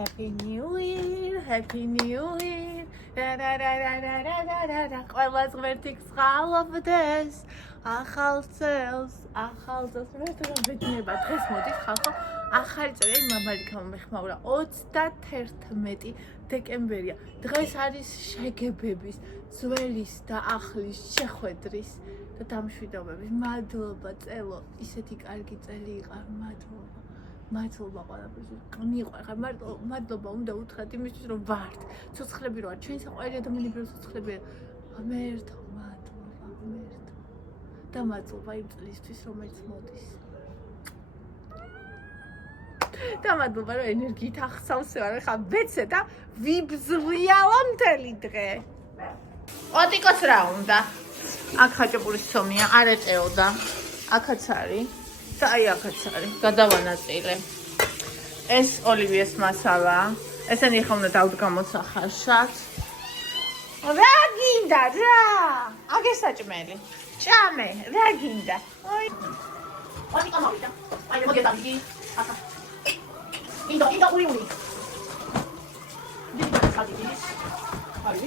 Happy New Year, Happy New Year. Ყველას ღმერთი გსხალობდეს. ახალ წელს მეუბნება დღეს მოდის ხალხო ახალი წელი მამალიქამ მეხმაურა 31 დეკემბერია. დღეს არის შეგებების, ძველის და ახლის შეხვედრის და დამშვიდობების. მადლობა წელო, ისეთი კარგი წელი იყარ, მადლობა ყველაფერს. მიყვარხარ, მადლობა უნდა უთხრათ იმისთვის რომ ვართ. ცოცხლები რო არ ჩვენი საყვარელი ადამიანები რო ცოცხლები ღმერთო, მადლობა ღმერთო. და მადლობა იმ წლისთვის რომელიც მოდის. და მადლობა რომ ენერგიით ახსავს ვარ ხა ვეცე და ვიბზრიალო მთელი დღე. ოტიკოს რა უნდა? აქ ხაჭაპურის ცომია, არ ეწეოდა. აქაც არის და აი აქაც არის. გადავანაწილე. ეს ოლივიეს მასალა. ესენი ხა უნდა დავდგამოსახარშად. რა გინდა რა? აგე საჭმელი. ჭამე, რა გინდა? აი. ოტიკა მოვიდა. აი მოდი დავიგი. აკა. ინდო უი. დიდი კაცი. აი.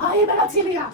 Ai, Brasilia!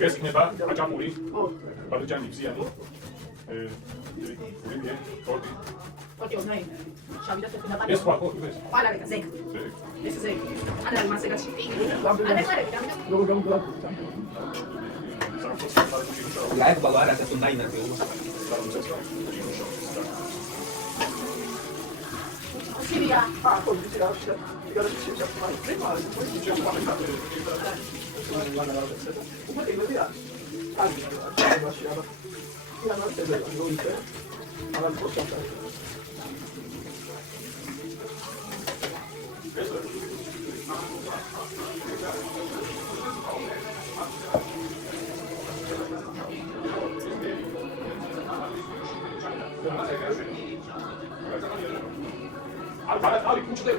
Kes იქნება აჭამური, ბადრიჯანი, ბზიანი. Poti online. Șabi da te ეს სხვა ხო ეს? Pala veta zec. This is zec. Ana la masa gachi. Live valoarea asta sunt naină pe urmă. Sivia. Ali, kućde.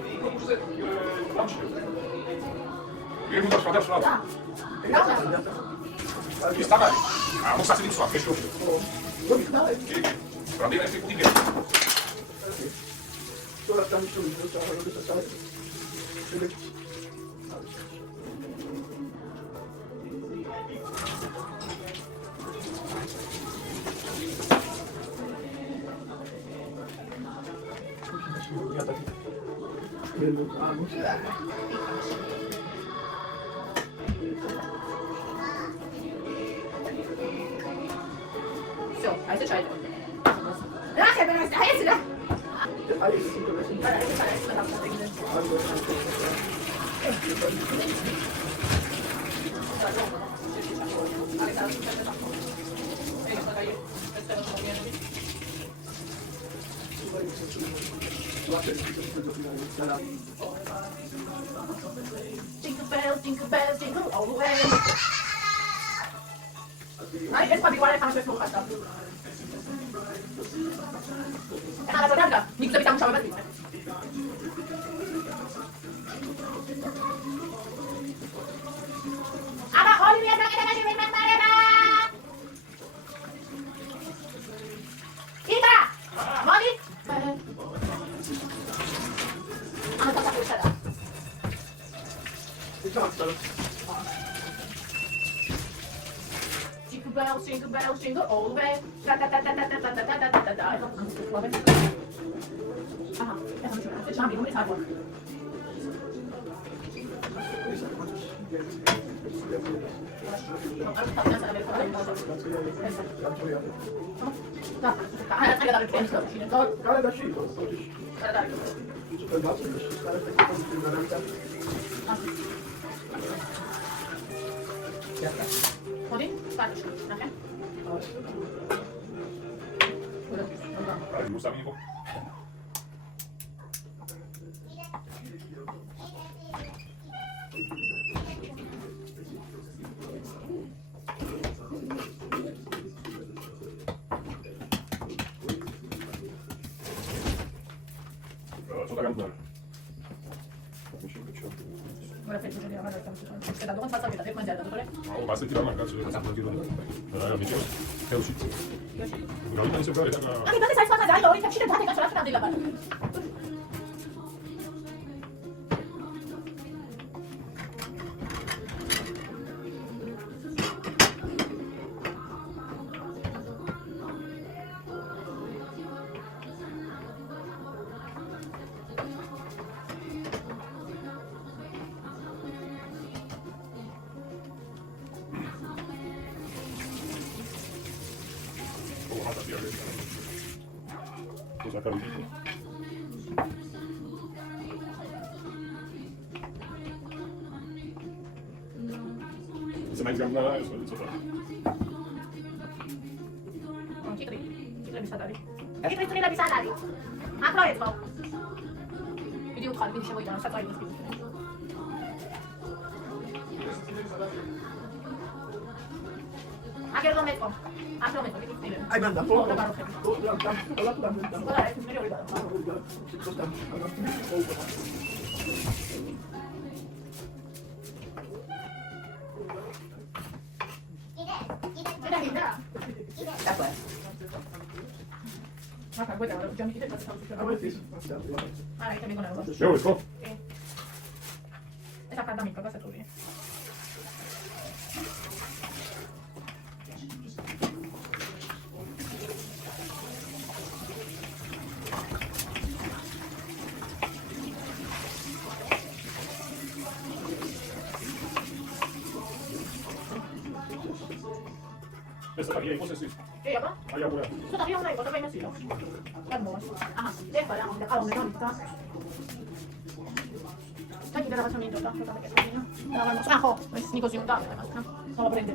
Jer mu da švadaš rad. I stavaj. A mu sad se nisu vam pešlo. Radila je svi putinje. Все, а это чай. Ах, я понимаю, а я сюда. Jingle bells, jingle all the way. Ai, esse pode guardar para não gastar. Ela vai dar, nikt sobie tam musiał wezwać. Aga, oli mnie tak nie wiem, Ita! Moli? A to tak już teraz. Jingle bells, jingle all the way. Ta ta ta ta ta ta ta ta ta ta ta. Aha, ja tam się trzymam, nie umiem albo. Chodzi? Patrz, na mnie? Ali, mu sam nie było. Co tak dalej? Ora penso che devo andare a da dove faccio vedere mangiare dottore? No, basta tirare una cazzo di cazzo di amico. È uscito. Non mi sembra che Anche perché sai cosa dai, ora capite date cazzo la fine della barra. Cosa capito? Se mai gamma è solo sopra. Kitri bisa tadi. Kitri bisa tadi. Apa itu? Video kali ini siapa yang saya tahu. Akhir lo metro. Akhir lo metro. Ai, manda poco. Guarda, è meglio ridato. Maka, guarda, già mi chiede cosa sta Ah, io también con la cosa. Yo, let's go. Esa carta amica, cosa tu vieni? Questa la mia, cosa è აბა. აი აბა. ცოტა ღია უნდა იყოს, აბა იმასიო. გამომას. აჰა, ეხლა რა უნდა ყავ მე დამიტა. Taki teraz są nie to, to takie fajne. Dawaj, ciacho, jest nikogo nie udało, no. No prende.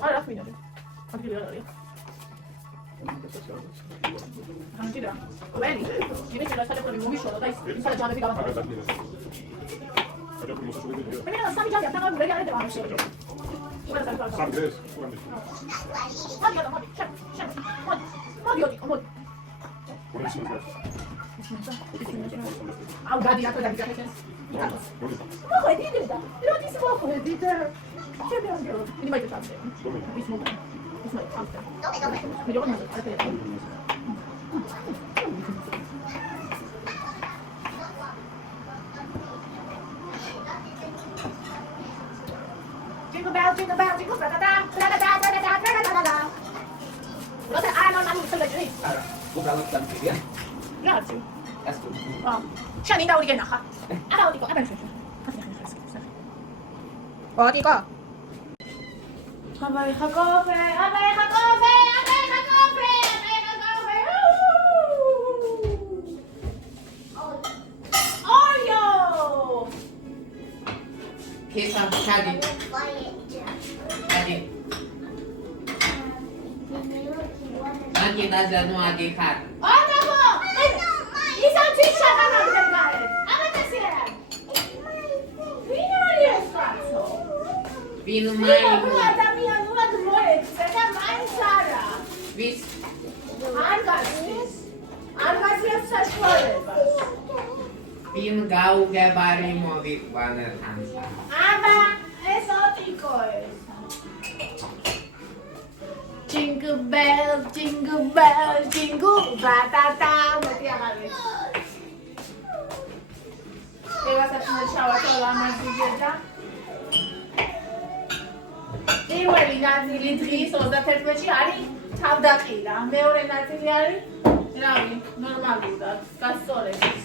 Ale raz minę. A ty dalej. Anche da. Bene. Io c'è la storia con il moviscio, dai, sai già che va. Prima la stavi già, andava a vedere da avanti. Ora sta qua. Modi. Ah, udah dia tuh dari jaket. Oh, ini dia. Ini semua kok dia. Siapa yang dia? Ini mai terus. Ini semua. Ini semua. Ini jangan masuk. Ada. Jingle bell, jingle bell, jingle bell, da da da da da da da da. Lo sai, ah, no, non lagi. Gue berangkat dan dia. Grazie. Astu. 샤니 나 우리 나가. 알아 어디 거? 알아 있어. 어디 거? 아바이 카코페, 아바이 카코페, 아바이 카코페, 아바이 카코페. 어요. 계산 자기 아기 나자노 아기 칸 어다고. 이상 진짜 나가 그런 거 아니야. 아마타시야. 비누리였어. 비누 이거 마이 그거다 미안 누가 뭐래? 내가 많이 살아. 비스 알가시야 사슈아레바. 비누 가우 게바리 모비 와네 탄사 아바 에소티코에서. Jingle bell, jingle bell, jingle batata. Mati akali. Ega saçını şavaşalarına diyeceğim. პირველი ნაწილი დღის 31-ში არის თავდაყირა. მეორე ნაწილი არის რავი, ნორმალურად, გასწორებით.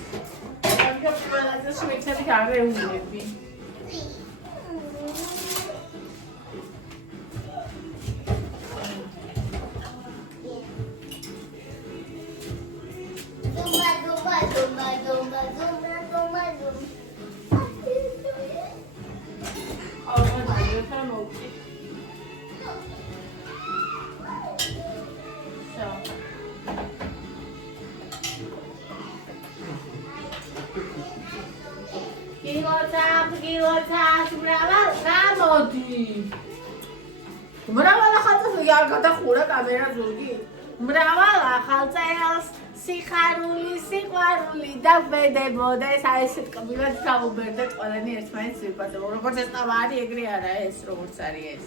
ამიტომ ყველაზე შვიცებით აღეულები. მრავალ ახალწელს არ გადახურა კამერა ზურგი. მრავალ ახალწელს სიხარული, სიყვარული დაგვედებოდეს. აი ესეთ კბილად ჩავუბერდეთ ყველანი ერთმანეთს ვიპატებო. როგორც ეს ტავა არის, ეგრე არა ეს, როგორც არის ეს.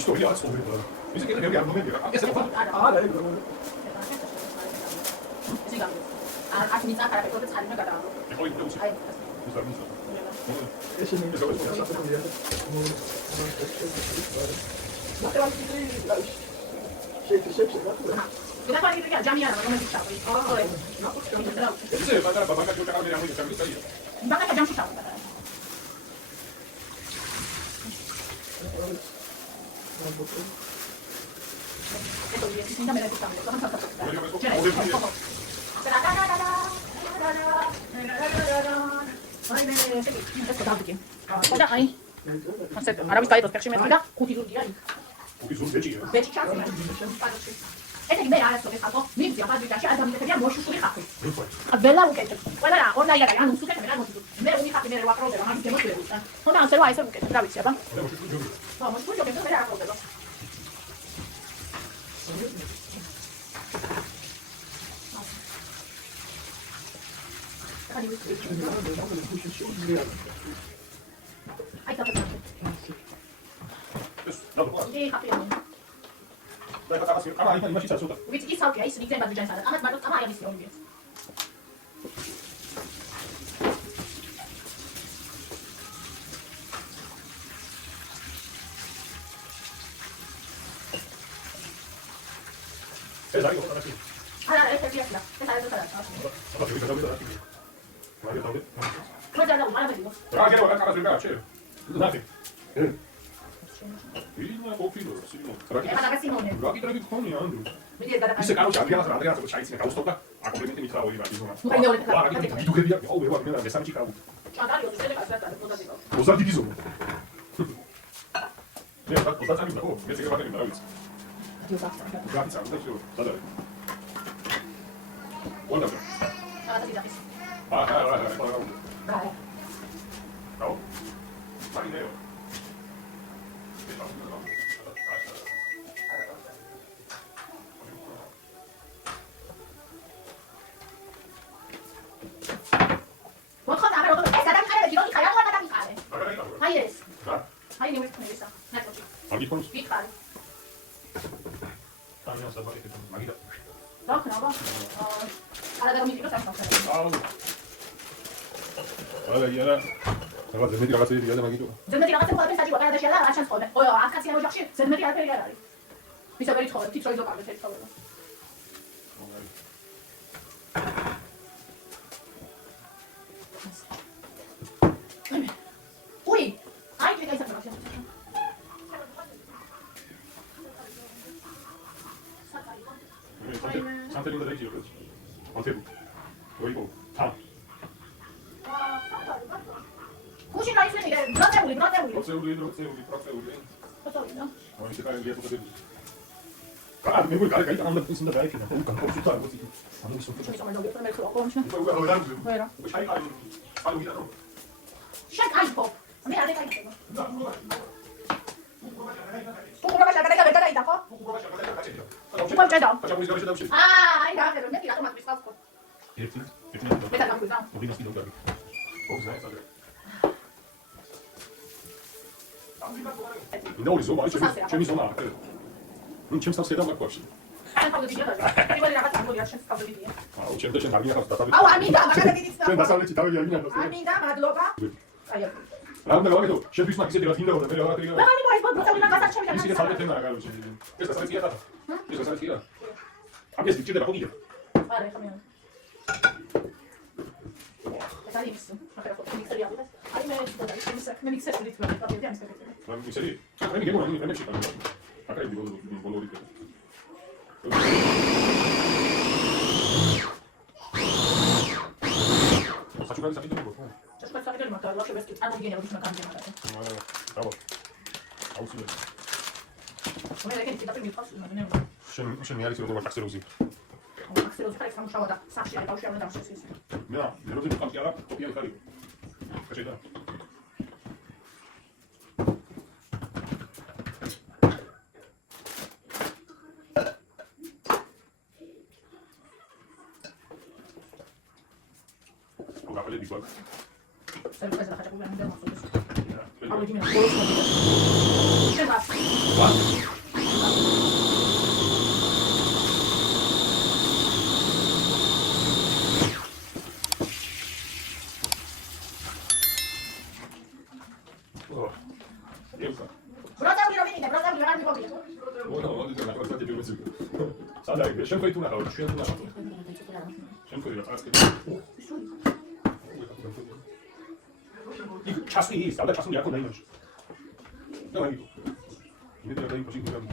ისტორია ცხოვრება. ისე კიდე მე არ მომენტია. ეს რა? არა, ეგ რა. ეს იგი. არ მიწა კარაკეთებს ხარიმე გადაავალო. ხო, იქ და უსი. აი, ეს არ მისო. არავის დაიდოს ფეხში მეტყვი და 5 ზურგია იქ. Uki zurgi vecchio. ბეჭი ჩანს. ესე იგი მე არასოდეს ხალხო, მივწია ბაზრიკაში არ დამიტეხებია მოშუშული ხალხი. ველა უკეთებ. ყველა რა, ორნაირად არის, ანუ სუკეთებ რა მოსიწევ. მე უნი ხალხი მე რა ვაკროვდება, მაგის დემოსტრებს და. თუნდა ასე რა ესე უკეთებ, რა ვიცი აბა. ხო, მოშუშული ჯობია, მე რა ვაკროვდება. აი დაწყე. ი ხაფი. ვიცი ის ალკია ის რიგზე ბაზრიჯანსა და ამათ მარტო წამა აი ამის როლია. ეს არის ოქროთი. არა, ეს ერთია. ეს არის ოქროთი. აბა შევიდა დავიდე. მაგე დავიდე. ხოდა და არა მეძო. რა გერო რა კაცი გაჩე. ნახე. ინა ოფილო, სინო. ეხლა გასიმონე. რა კიდრები ხონი ანდრო. მიდი ეს გადაგა. ისე კაროჩი ადრიანას ჩაიცინე გაუსტობდა. აკომპლიმენტი მითხრა ორი ვარ იზონა. ნუ მეორე ხა. რა კიდე დიდუგებია. აუ მე ვარ მე რა მესამე ჩიკავ. ჩადარიო შეიძლება გასაწადო პროდუქტივო. ოზარდი გიზო. მე რა ოზარდი ხო? მე ციგა ვაკეთებ რა ვიცი. დიო გასწავლა. გაფიცა და შევ. სადარი. ვონდა. აა დიახის. რა. რაო? მაგინეო. მოხდა ამერ როგორ ეს გადამყარე და ჯირო ხარ რა გადამყარე. აი ეს. აი ნუ ეს ხმისა. ნაკოჭი. აგი ხონს? ვიყარე. ამიან საბაკეთებ მაგიდა. რა ხნობა? არა და მიდიო სასწავლო. აუ. არა იარა. რა ზემეთი რაღაცა idi და მაგიტო. ზემეთი რაღაცა ყველაფერი საჭირო კანადაში არა არ ჩანს ხოლმე. ой, აკაცია ოჯახში ზემეთი არაფერი არ არის. ვისაბერი ცხოვრება, თითქოს ზოგადად ეს ცხოვრება. უი, აი ეს ისე პროცესი. Something in the radio. On table. Where you go? Tom. გუშინ გაიცნები და ბრატეული. პროცეული. ხოთოლი ნო. ორი შეკარი გიატო. კარ მე გული კარი ამ და ის უნდა გაიქნა. უკან კომპიუტერ არის. ანუ ის უფრო შენ მომდო მე ხო აკომშნა. ვერა. შაი კარი. ანუ ვიდარო. შენ კარი ხო? მე არ ეკაი. და უყურება შეგადაგა და ხო? უყურება ჭედა. აი გაახერო მე კიდე ატომატის ხალხო. ერთი. მე და გამგვიდა. მოდინა კიდევ გაგი. ოგზაი სადრე. ნუ ისო მაიჩი ჩემი ზონა. ნუ ჩემს თავს ხედავ მაკვაში. ან თავი ვიდეო და პირველი რაღაც ამბობია შენ თავი ვიდეო. აუ ჩემ და შენ არ გინახავს დასავლეთ. აუ ამინდა მაგალითად იცნა. შენ დასავლეთში თავი არ გინახავს. ამინდა მადლობა. აი აქ. რა უნდა გავაკეთო? შენ ფისმა ისეთი რაც გინდა და მე რა ვაკეთე? მაგალი მოის ბოწელი მაგასაც ჩემი ისე თავი თემა რა გარუჩი. ეს დასავლეთია და. ეს დასავლეთია. ამის ვიჭერდა ხო გინდა? არა ხა მე. ეს არის ის. ახლა ხო მიქსერი არის. აი მე ის და მე მიქსერი ვიტყვი და პაპიერი ამის კეთილი. რა მიქსერი? მე გემო რა მე შეიძლება. აკრე ბოლო საჩუქარი საკითხი ხო? საჩუქარი საკითხი მაგალითად რა შევესწრებ არ მოგიგენა რომ მაგალითად მაგალითად. ბრავო. აუცილებლად. მე რეკენ კიდე მიყავს მე. შენ მე არის როგორ ტაქსეროზი. ტაქსეროზი ხარ სამშავა და სახში არის ბავშვი არ დამშეს. მე როდი მიყავს კი არა, კოპია ხარი. შედა. Será que vai dar uma solução. Algo de minha bolsa. Chega. სადაა შემთხვევით თუ ნახავთ ჩვენ თუ ნახავთ შემთხვევით რა წარსკი იქ ჩასვი ის და ჩასვი არ ქონდა იმაში და აი მე და დაი პოსი გრამ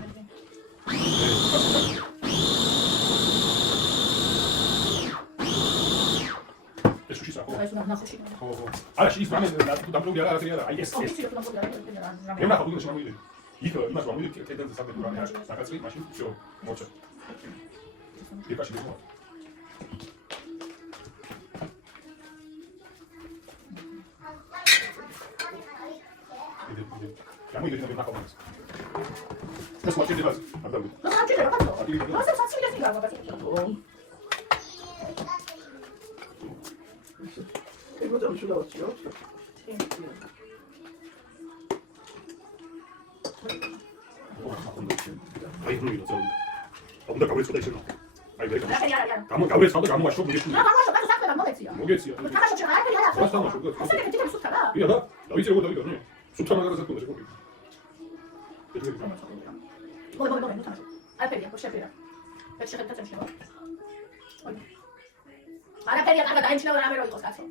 ეს შუში საკო აი სულ ნახოში ხო არა შის რამე თუ დამპრობი არა არა აი ეს მე ნახავ გულში მომიდე იქ იმას მომიდე კედელზე სადმე რამე არის საკაცრი მაშინ всё მოჩა ეკაში გმო გამიგეთ მე ნახავ მას ეს მოჩი დებას აბდავი რა ჩერება კაცო რა საცილესი გავაგაცე ეგ მოწამი შულავსიო აი ნუ ილა ზაუ უნდა გავეცოდა ისე აი ვეკა რა ხარ არა გამო გავეცოდა გამოვაშო მოგეცი რა გამაშო კაცო საქმე მომეცია მოგეცია თამაშო რა არის არა რა თამაშო გქონდა ასე კიდე სულთა რა ია და დავიცი როგორ დავიგო ნუ სულთა მაგარას აკონდა შეგო მოგე თამაშო აი პერია შეფერა ეს შეხედა წემშევა არა პერია კარგად დაიმჩნევა რამე რო იყოს კაცო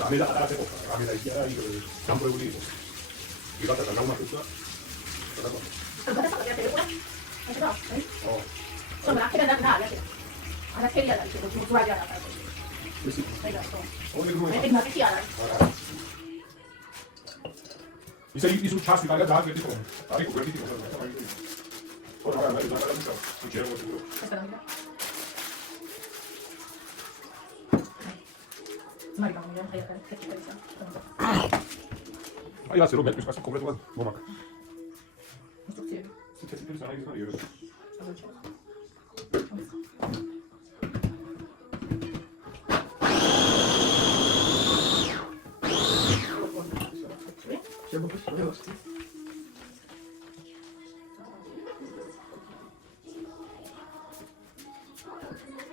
რამე და არა ეხო რამე და ისე არა ის გამპრებული იყო იგათა და გამომახსნა ის ის ჩასვი კარგად დააგეთი ხოლმე. არის გვერდით იყო. ხო, რა არის და ჯერ მოდი. აი ასე რომ მეთვის კაცო კონკრეტულად მომაკ. სიტყვით არის რა იყო.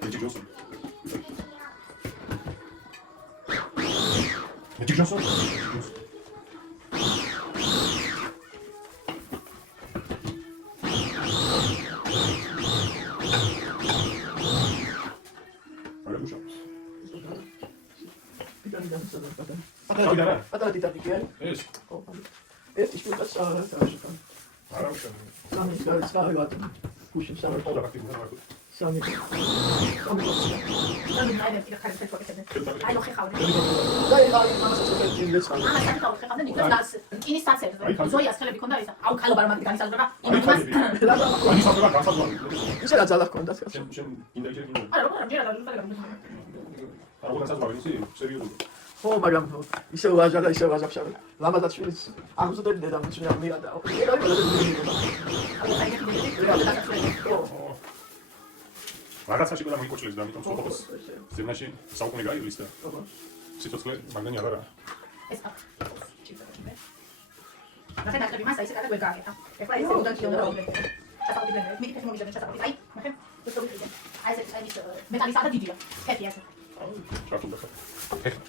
Magic Johnson. Magic Johnson. Πατέρα τι τα δικαίωμα. Έτσι που τα σάρα θα σου κάνω. Άρα όχι. Σάμι σκάβα πούσιμ σάμι. Όλα αυτή που θα κάνω. Σάμι. დაი ხარ მასა შეგეძინდეს ხარ. ზოიას ხელები ქონდა ისა. აუ ხალობა რა მაგ განსაზღვრება. იმას აი საფრთხე განსაზღვრა. ისე რა ძალა ქონდა ხარ. შენ ინდა ისე ინდა. არა რა ჯერა და არა განსაზღვრა ისე სერიოზულად. ხო მაგრამ ისე ვაჟა და ისე ვაჟაფშავი. ლამაზად შვილის აღზრდელი დედა მიცვია მიღადა. რაღაცაში ყველა მოიკოჭლეს და ამიტომ სოფოს ზემაში საუკუნე გაივლის და სიცოცხლე მაგდანი აღარა. ეს აქ. მაგრამ დაკები მას ისე კარგად ვერ გააკეთა. ეხლა ისე უნდა ქიოდა პრობლემა. ჩასაყიდე მე მითქეთ მოგიჟებენ ჩასაყიდე. აი, მაგრამ ეს როგორ იქნება? აი ეს აი ის მეტალისაა დიდია. ფეთი ასე. ჩართულდა ხა. ეხლა.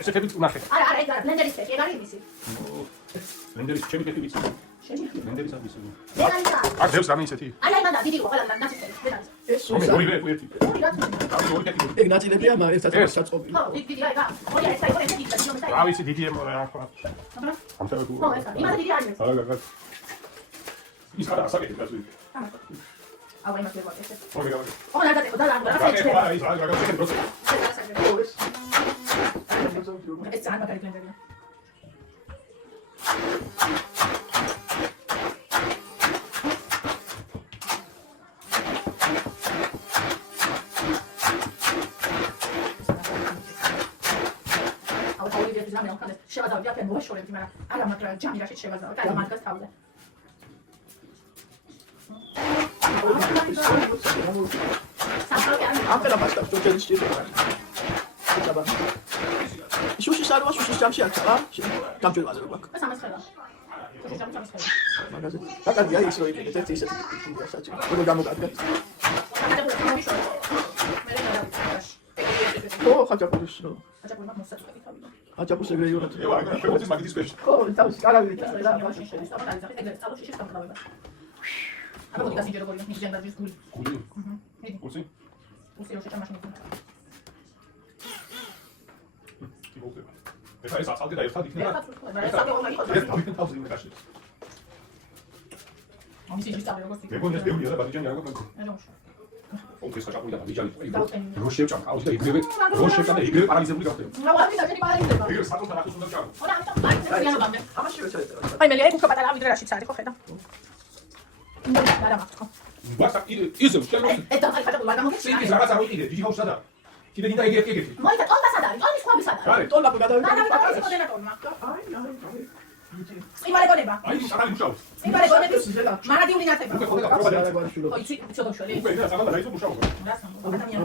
ესე ფეთი უნახე. არა, არა, ეს არა, ბლენდერის ფეთი, ეგ არის ისი. ბლენდერის ჩემი ფეთი ვიცი. შენი? ბლენდერის არ ვიცი. ბლენდერისა. არ დევს რამე ისეთი. აი, აი, მანდა, დიდი იყო, ყველა ნაცისტები, ბლენდერის. ეს ომე სულ ორივე ერთი. ორი რაც ఉంది. ორი ფეთი. ეგ ნაწილებია მაგრამ ერთად საწყობილი. ხო, დიდი აი, ორი ეს აი, ორი ეს დიდი და დიდი რა ვიცი დიდი რა ხო. აბა. ამთავრად თუ. ხო, ეს იმას დიდი არის. არა გაგა. ის არა ასაკეთი გასული. აუ, იმას ვერ ვაკეთებ. ხო გაგა. ხო, რა დაწევო და რა რა რა ფეთქე. არა ის რა გაგა შენ პროცესი. ეს ძალიან მაგარი ბლენდერია. შევაზავდი აქ მოაშორებდი, მაგრამ არა მაგრამ ჯამი რაშიც შევაზავდი, აი მაგას თავზე. აფერა მასტა შოჩენის შეიძლება. აბა. შუშის არვა შუშის ჯამში არ ჩავა? გამჭირვაზე ვაკ. ეს ამას ხედა. ეს ჯამი ჯამის ხედა. მაგაზე. დაკარგია ის რო იპირეთ ერთი ისეთი საჭირო. როგორ გამოგადგეთ? მე რა დავიწყე. ხო ხო, ხაჭაპურის რო. აჭაპურმა მოსაწყვეტი თავი. ხაჭაპურს ეგრე იურად. ევა, შეგოდის მაგის ქვეშ. ხო, თავის კარავით. და ბაში შედის. აბა დაიძახეთ ეგრე სწავლობ შეშეს დამკლავება. აბა გოდი გასინჯერო გორია, მის ჯანდაძის გული. გული. მიდი. გულში? უსი რო შეჭამაში მიდი. ტიპოდება. ეხლა ეს აცალდი და ერთად იქნება. ერთად ვთქვა, მაგრამ ეს აღარ იყო. ეს დავიქენ თავს იმ კაში. ამის ის ისწავლე როგორც იქ. მეგონია ბევრია და ბადიჯანი არ გვაქვს. ეჯომშო. ოკეი, ხაჭაპური და ბადიჯანი. რო შევჭამ ყავს და იგივე რო შევჭამ და იგივე პარალიზებული გავხდება. რა ვარ ვიდა შენი პარალიზება. იგივე საკუთარ ახოს უნდა ჩავო. ora ამიტომ არის ზიანობამდე. ამაში ვერ ჩაეწერა. აი მე ეგ უფრო პატარა ვიდრე რაშიც არის ხო ხედა. არა მაქვს ხო. ვასა ისე შენ რო ეს და ხაჭაპური ვარ გამოგეცი. სინდის რაღაც არ ვიყიდე, დიდი ხავსა და კიდე დინდა ეგეთი. მოიცა ტონდა სად არის? ტონის ხვამი სად არის? გარე, ტოლაპი გადავიდა. და დავიტოვე მოდერატორმა. აი. იმარე გონება. აი სანალი მუშაობს. იმარე გონების მარადიული ნათება. უკვე ხოდა გაყრობა და ხო იცი ცოტა შველი. უკვე და სანალა დაიწყო მუშაობა. რა სამო ადამიანი.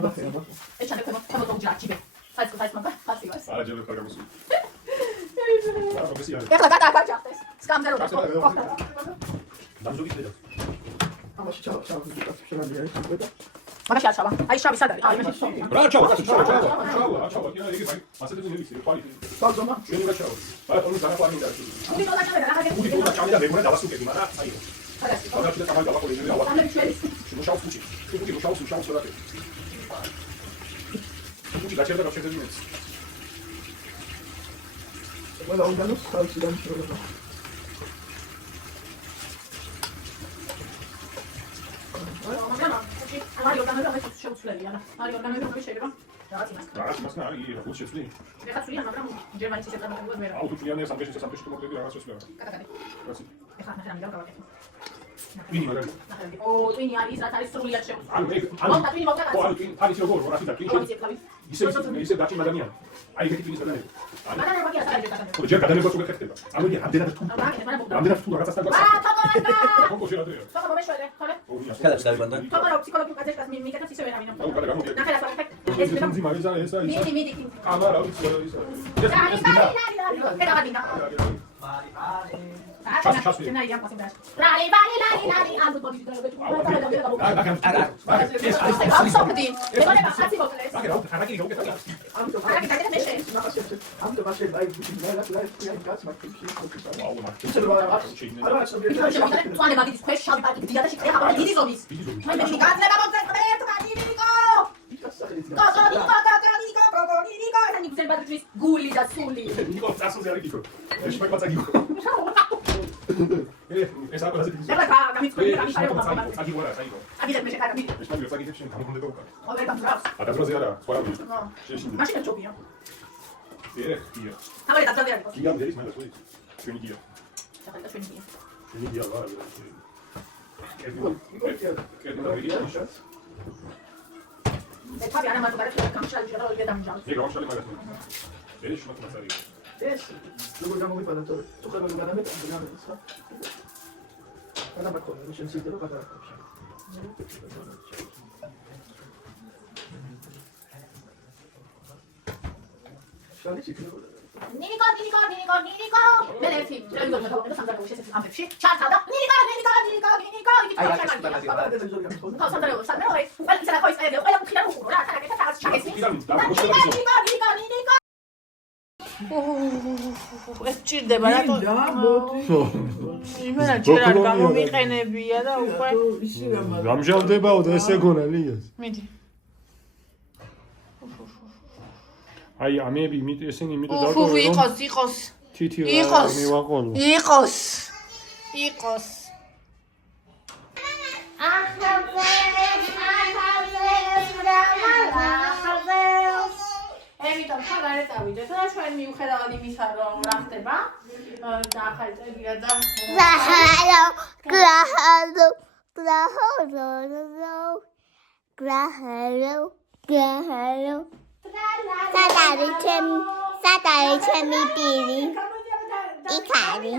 ეს ჩადე ქვემო ჯაჭიბე. საერთოდ მაგ ფასივას. არა ჯერ ხარ გამოსული. რა პროფესია. ეხლა გადააკარჯახდეს. სკამზე რო ხო. დამზოგი ხედა. ამაში ჩავა შემიძლია ეს უკვე. მაგაში არ ჩავა. აი შავი სად არის? აი მე შავი. რა ჩავა, ჩავა. კიდე იგი მასეთ ზუნების ყვალი. ბაზომა. შენი რა ჩავა. არა თორემ სანაყვანი და. უდი თოლა ჩამედა რა ხაგე. უდი თოლა ჩამედა მეგონა დავასუკები, მაგრამ აი. ხარასი. რა შეიძლება თამარ დავაყოლე მე ავარ. ამები შველი. მუშაობს უჩი. უჩი მუშაობს რა. უჩი გაჩერდა გავშეძებინებს. ყველა უნდანოს თავისი დამშრომლობა. მარი ორგანოები ეს შეუცვლელია რა. მარი ორგანოები როგორ შეიძლება? რაღაც იმას. რაღაც იმას რა, იგი რა შეცვლი. ეხლა ცვლიან, მაგრამ გერმანიის ეს ეკონომიკურად მე რა. აუ თუ წლიანია სამგეში თუ მოკლები რაღაც შეცვლია. კატაკატი. რაცი? ეხლა ნახე რა მიდავკავებ. ვინი მაგარი? ო, ტვინი არის, რაც არის სრულიად შეუცვლელი. ანუ ეგ მოვდა ტვინი მოვდა კაცი. ანუ ტვინი არის როგორ რა ხიდა ტვინი ვიცი ეკავი. ისე დაჭი ადამიანი. აი ეგეთი ტვინის ადამიანი. მაგრამ მაგია საერთოდ კატაკატი. ხო ჯერ გადალებაც უკვე ხდება. ანუ იგი ამდენად თუ ამდენად თუ რაღაცას დაგვაქვს. აა, თოთორება. კონკურსი რა დია. თოთო მომეშვერე, ხალე. ქალებს დავიბანდა. თოთო ფსიქოლოგიურ კაცებს მიკეთებს ისე ვერავინ. აუ კადა გამოდი. ნახე რა ფაქტ. ეს ეს ვიდო. ძი მაგისა ესა ისა. მიდი. კამარა ვიცი რა ისა. დარი. ეკავადინა. ჩას. ნაი ამ პასენდაჟ. ლალი, ამ ბოდი დაგვეთუ. ამ სოფდი. მეგონება ხაცი მოკლეს. აკე რა ხარაკი გავუკეთე. ხარაკი დაგეთ მეშე. ამ და მასე აი ლაიფ კაც მაგში ხოქისა. აუ მაგ. არა იქ შემოგდა წვანე მაგის ქვეშ შავი პატი დიადა შეკრე ხაბა დიდი ზომის. აი მე გაგზნება მომწესრე თვადინიკო. კოკონიკო. ესენი გზება ძვის გული და სული. ნიკო წასულზე არის გიქო. ეს შეგვეცა გიქო. ეს აკა ასე გიქო. ეხლა გამიწვევი რა მიშარე მომავალ. აგი ვარა, საერთოდ. აგი მე შეხარა მიდი. ეს მაგ როცა გიქებს შენ გამოგონდება უკან. ოდე გამძრავს. ადაბრაზე არა, სხვა რა ვიცი. შეშინდი. მაშინ ჯობია. ია. ამაზე დაძალდი არის. გია მგერის მე რა ვიცი. ჩვენი გია. ახლა ჩვენი გია. ჩვენი გია ვარ. ეს თავი არა მაგარი თუ გამშალი შედა ოდე დამჯალ. ეგ გამშალი მაგათი. ეს შუა მასარი. ეს როგორ გამოვიფადა თუ ხარ როგორ გადამეტა გამეტა სხვა. გადამაკო შენ სიტრო გადააკო. შალი სიტრო. ნინიკო. მე ერთი რეგულარულად დავუყენო სამზარეულოს ეს ამბებში. ჩართავდა. ნინიკო. აი რა შეგვიძლია არა ტელევიზორია ხო? ხო სამზარეულოს სამზარეულო. ყველა ისე რა ხო ის აი ყველა მხრიდან უყურო რა. თაგაკეთა რაღაც ჩაგესმის. ნინიკო. ეს ჭირდება რატო? იმენა ჯერ არ გამომიყენებია და უკვე გამჟავდებაო და ესე გონა ლიას. მიდი. აი ამები ესენი იმიტომ უფუ დაკავე რომ იყოს. თითი იყოს. მივაყოლო. იყოს. ემიტომ ხა გარეთ ავიდეთ და ჩვენ მიუხედავად იმისა რომ რა ხდება და ახალი წელია და გრაჰალო სადარი ჩემი პირი იქარი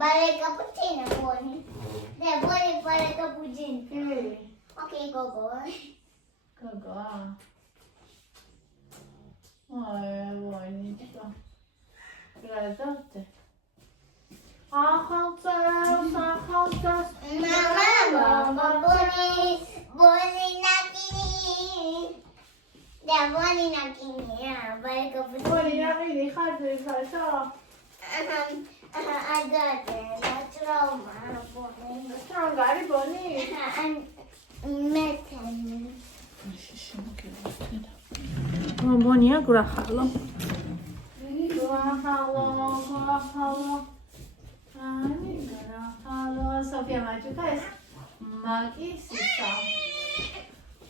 Vale cappuccino, buoni. Buoni fare cappuccino. Ok, go. Mama, buoni nakini. Buoni nakini. Vale cappuccino. I got it. That's ბონია გრახალო. სოფია მაჭუკა ეს მაგისისა.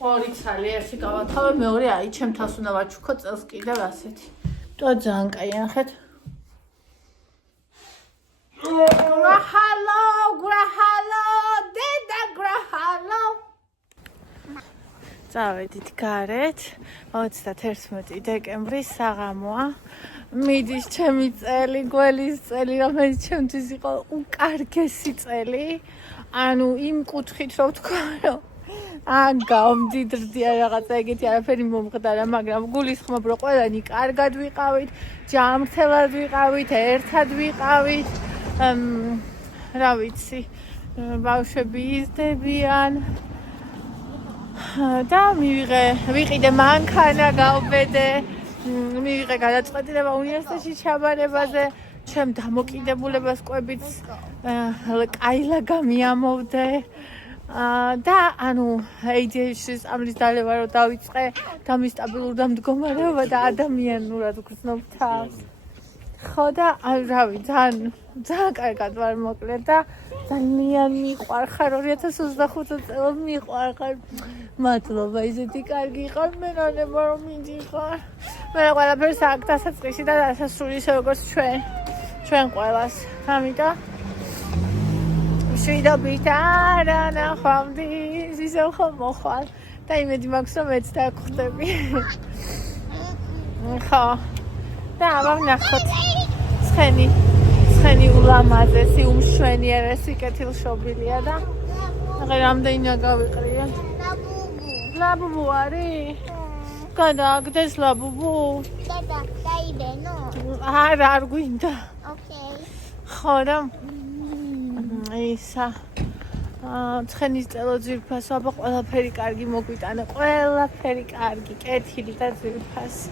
ორი ცალი ერთი გავათავე, მეორე აი ჩემ თავს უნდა ვაჩუქო წელს კიდევ ასეთი. ტო ძალიან კაი ახეთ. გრახალო, დედა გრახალო. წავედით გარეთ 31 დეკემბრის საღამოა. მიდის ჩემი წელი, გველის წელი, რომელიც ჩემთვის იყო უკარგესი წელი. ანუ იმ კუთხით რომ ვთქვა, რომ გამდიდრდია რაღაცა ეგეთი არაფერი მომხდარა, მაგრამ გულისხმობ რომ ყველანი კარგად ვიყავით, ჯანმრთელად ვიყავით, ერთად ვიყავით. რა ვიცი, ბავშვები იზრდებიან და ვიყიდე მანქანა გავბედე, მივიღე გადაწყვეტილება უნივერსიტეტში ჩაბარებაზე, ჩემ დამოკიდებულებას კვებით კაილა გამიამოვდე და ანუ ADHD-ის სწავლის დალევა რომ დავიწყე, დამისტაბილურდა მდგომარეობა და ადამიანურად ვგრძნობ თავს. ხო და რავი, ძალიან კარგად ვარ მოკლე და ძალიან მიყვარხარ 2025 წელს მიყვარხარ. მადლობა, ისეთი კარგი ხარ, მე რანება რომ მიდიხარ. მე ყველაფერს აქ დასაწყისი და დასასრული ისე როგორც ჩვენ ყველას. ამიტომ შვიდობით არა ნახვამდი, ისე ხომ მოხვალ და იმედი მაქვს რომ მეც დაგხვდები. ხო და აბა ვნახოთ ცხენი ულამაზესი, უმშვენიერესი კეთილშობილია და რამდენია გავიყრია. ლაბუბუ არის? გადააგდეს ლაბუბუ? დაიბენო. არა, არ გვინდა. ოკეი. ხო და ისა ცხენის წელო ძვირფასო, აბა ყველაფერი კარგი მოგვიტანა, ყველაფერი კარგი, კეთილი და ძვირფასი.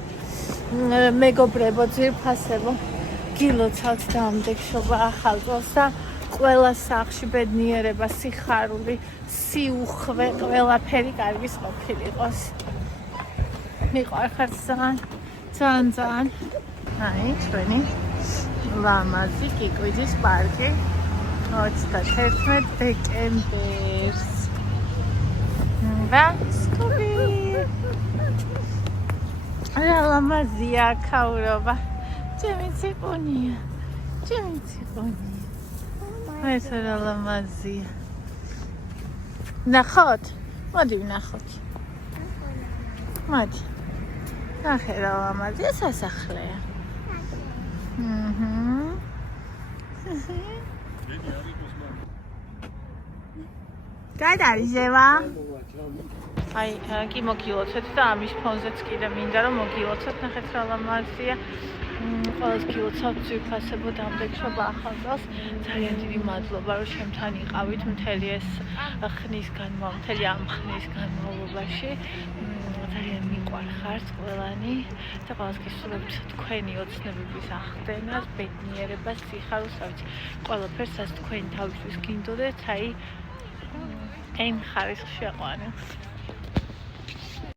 მეგობრებო, ძვირფასებო, გილოცავთ დამდეგშობა ახალ წელს და ყველა სახლში ბედნიერება, სიხარული, სიუხვე, ყველაფერი კარგის ყოფილიყოს. მიყვარხართ ძალიან. აი, ჩვენი ლამაზი კიკვიძის პარკი 31 დეკემბერს. და სკუბი რა ლამაზია ქაურობა. ჩემი ციყვონია. ეს რა ლამაზია. ნახოთ? მოდი ვნახოთ. მოდი. ნახე რა ლამაზია სასახლეა. გადარიჟევა? აი, კი მოგილოცეთ და ამის ფონზეც კიდე მინდა რომ მოგილოცოთ, ნახეთ რა ლამაზია. ყველას გილოცავთ ძვირფასებო დამდეგშობა ახალ წელს. ძალიან დიდი მადლობა რომ ჩემთან იყავით მთელი ეს მთელი ამ ხნის განმავლობაში. ძალიან მიყვარხართ ყველანი და ყველას გისურვებთ თქვენი ოცნებების ახდენას, ბედნიერებას, სიხარულს, რა ვიცი, ყველაფერს რაც თქვენი თავისთვის გინდოდეთ, აი, იმ ხარისხში აყვანეთ.